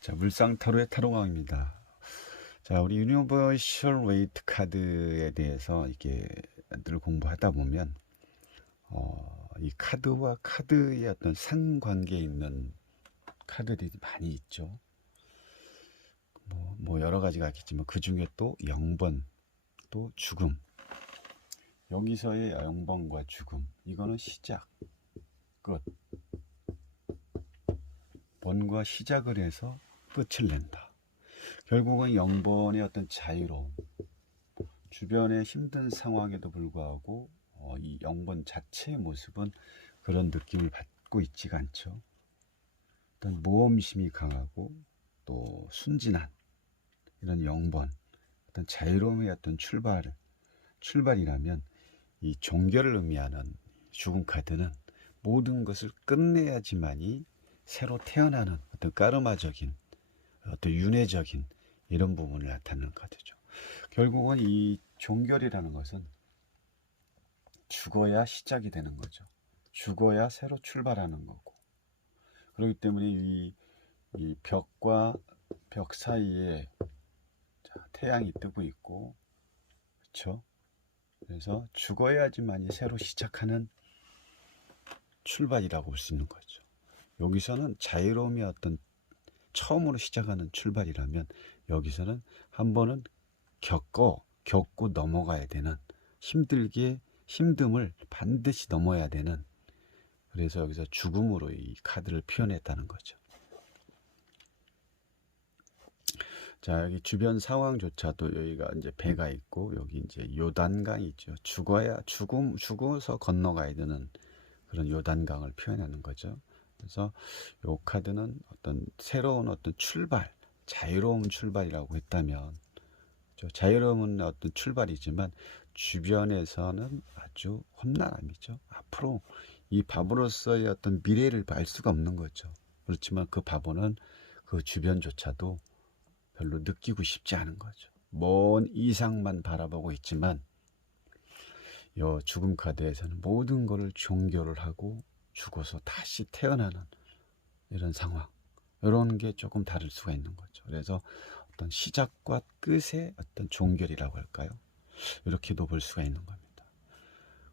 자, 물상타로의 타로강입니다. 자, 우리 유니버셜 웨이트 카드에 대해서 이게 늘 공부하다 보면 이 카드와 카드의 어떤 상관계에 있는 카드들이 많이 있죠. 뭐 여러 가지가 있겠지만 그 중에 또 영번, 또 죽음. 여기서의 영번과 죽음, 이거는 시작, 끝. 번과 시작을 해서 끝을 낸다. 결국은 영번의 어떤 자유로움, 주변의 힘든 상황에도 불구하고 이 영번 자체의 모습은 그런 느낌을 받고 있지가 않죠. 어떤 모험심이 강하고 또 순진한 이런 영번, 어떤 자유로움의 어떤 출발이라면 이 종교를 의미하는 죽음 카드는 모든 것을 끝내야지만이 새로 태어나는 어떤 까르마적인 어떤 윤회적인 이런 부분을 나타내는 카드죠. 결국은 이 종결이라는 것은 죽어야 시작이 되는 거죠. 죽어야 새로 출발하는 거고. 그렇기 때문에 이 벽과 벽 사이에 태양이 뜨고 있고, 그렇죠? 그래서 죽어야지만이 새로 시작하는 출발이라고 볼 수 있는 거죠. 여기서는 자유로움이 어떤 처음으로 시작하는 출발이라면 여기서는 한 번은 겪고 넘어가야 되는 힘듦을 반드시 넘어야 되는, 그래서 여기서 죽음으로 이 카드를 표현했다는 거죠. 자, 여기 주변 상황조차도 여기가 이제 배가 있고 여기 이제 요단강이 있죠. 죽어서 건너가야 되는 그런 요단강을 표현하는 거죠. 그래서 요 카드는 어떤 새로운 어떤 출발, 자유로운 출발이라고 했다면, 자유로움은 어떤 출발이지만 주변에서는 아주 험난함이죠. 앞으로 이 바보로서의 어떤 미래를 알 수가 없는 거죠. 그렇지만 그 바보는 그 주변조차도 별로 느끼고 싶지 않은 거죠. 먼 이상만 바라보고 있지만 이 죽음 카드에서는 모든 것을 종교를 하고 죽어서 다시 태어나는 이런 상황, 이런 게 조금 다를 수가 있는 거죠. 그래서 어떤 시작과 끝의 어떤 종결이라고 할까요? 이렇게도 볼 수가 있는 겁니다.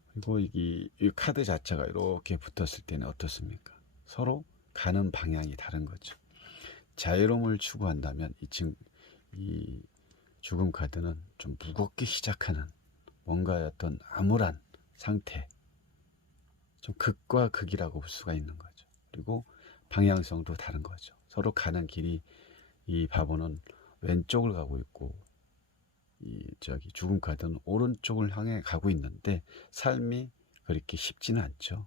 그리고 이 카드 자체가 이렇게 붙었을 때는 어떻습니까? 서로 가는 방향이 다른 거죠. 자유로움을 추구한다면 이 죽음 카드는 좀 무겁게 시작하는 뭔가 어떤 암울한 상태, 좀 극과 극이라고 볼 수가 있는 거죠. 그리고 방향성도 다른 거죠. 서로 가는 길이, 이 바보는 왼쪽을 가고 있고 이 죽음 카드는 오른쪽을 향해 가고 있는데 삶이 그렇게 쉽지는 않죠.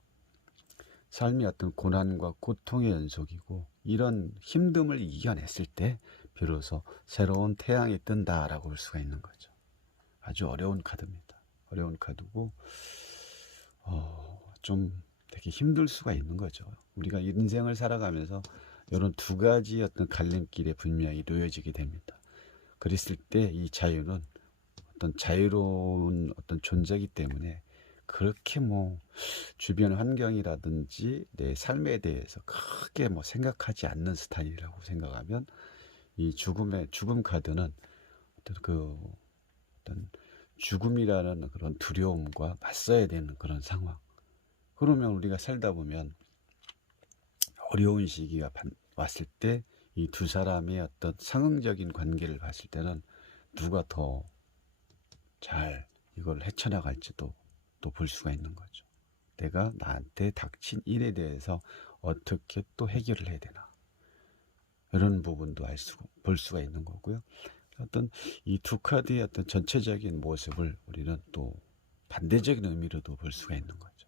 삶이 어떤 고난과 고통의 연속이고 이런 힘듦을 이겨냈을 때 비로소 새로운 태양이 뜬다라고 볼 수가 있는 거죠. 아주 어려운 카드입니다. 어려운 카드고 좀 되게 힘들 수가 있는 거죠. 우리가 인생을 살아가면서 이런 두 가지 어떤 갈림길에 분명히 놓여지게 됩니다. 그랬을 때 이 자유는 어떤 자유로운 어떤 존재이기 때문에 그렇게 뭐 주변 환경이라든지 내 삶에 대해서 크게 뭐 생각하지 않는 스타일이라고 생각하면 이 죽음 카드는 어떤 죽음이라는 그런 두려움과 맞서야 되는 그런 상황. 그러면 우리가 살다 보면 어려운 시기가 왔을 때 이 두 사람의 어떤 상응적인 관계를 봤을 때는 누가 더 잘 이걸 헤쳐나갈지도 또 볼 수가 있는 거죠. 내가 나한테 닥친 일에 대해서 어떻게 또 해결을 해야 되나, 이런 부분도 볼 수가 있는 거고요. 어떤 이 두 카드의 어떤 전체적인 모습을 우리는 또 반대적인 의미로도 볼 수가 있는 거죠.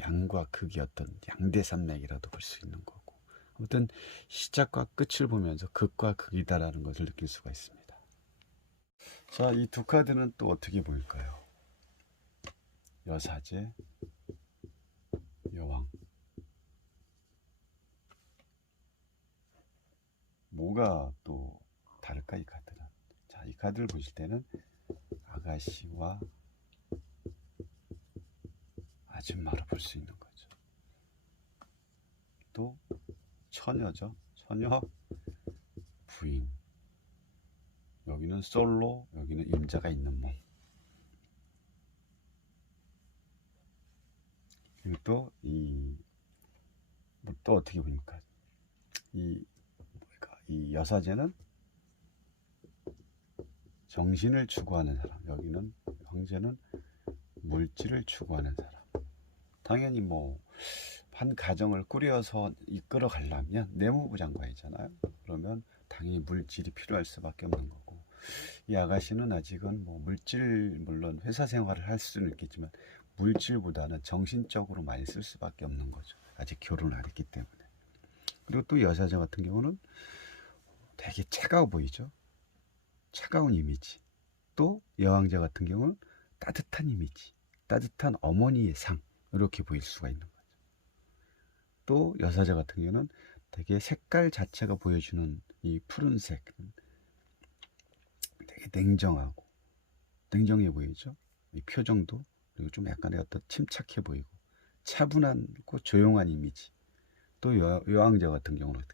양과 극이 어떤 양대산맥이라도 볼 수 있는 거고, 아무튼 시작과 끝을 보면서 극과 극이다라는 것을 느낄 수가 있습니다. 자, 이 두 카드는 또 어떻게 보일까요? 여사제, 여왕. 뭐가 또 다를까, 이 카드는? 자, 이 카드를 보실 때는 아가씨와 아줌마로 볼 수 있는 거죠. 또 처녀죠. 처녀, 부인. 여기는 솔로, 여기는 임자가 있는 몸. 그리고 또 또 어떻게 보니까 이 여사제는 정신을 추구하는 사람, 여기는 황제는 물질을 추구하는 사람. 당연히 뭐 한 가정을 꾸려서 이끌어 가려면 내무부 장관이잖아요. 그러면 당연히 물질이 필요할 수밖에 없는 거고, 이 아가씨는 아직은 뭐 물질, 물론 회사 생활을 할 수는 있겠지만 물질보다는 정신적으로 많이 쓸 수밖에 없는 거죠. 아직 결혼을 안 했기 때문에. 그리고 또 여사제 같은 경우는 되게 차가워 보이죠. 차가운 이미지. 또 여왕제 같은 경우는 따뜻한 이미지, 따뜻한 어머니의 상, 이렇게 보일 수가 있는 거죠. 또 여사제 같은 경우는 되게 색깔 자체가 보여주는 이 푸른색, 되게 냉정해 보이죠. 이 표정도. 그리고 좀 약간의 어떤 침착해 보이고 차분하고 조용한 이미지. 또 여왕제 같은 경우는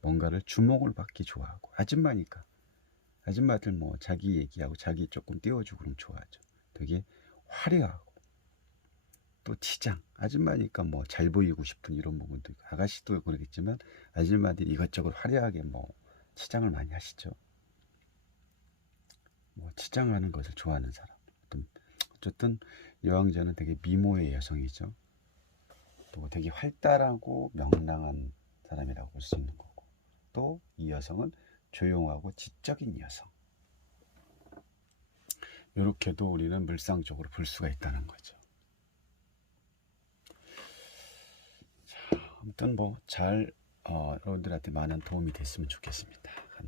뭔가를 주목을 받기 좋아하고, 아줌마니까 아줌마들 뭐 자기 얘기하고 자기 조금 띄워주고 그러면 좋아하죠. 되게 화려하고, 또 치장, 아줌마니까 뭐 잘 보이고 싶은 이런 부분도 있고, 아가씨도 그러겠지만 아줌마들이 이것저것 화려하게 뭐 치장을 많이 하시죠. 뭐 치장하는 것을 좋아하는 사람. 어쨌든 여왕제는 되게 미모의 여성이죠. 또 되게 활달하고 명랑한 사람이라고 볼 수 있는 거고, 또 이 여성은 조용하고 지적인 여성. 이렇게도 우리는 물상적으로 볼 수가 있다는 거죠. 자, 아무튼 뭐 잘 여러분들한테 많은 도움이 됐으면 좋겠습니다. 감사합니다.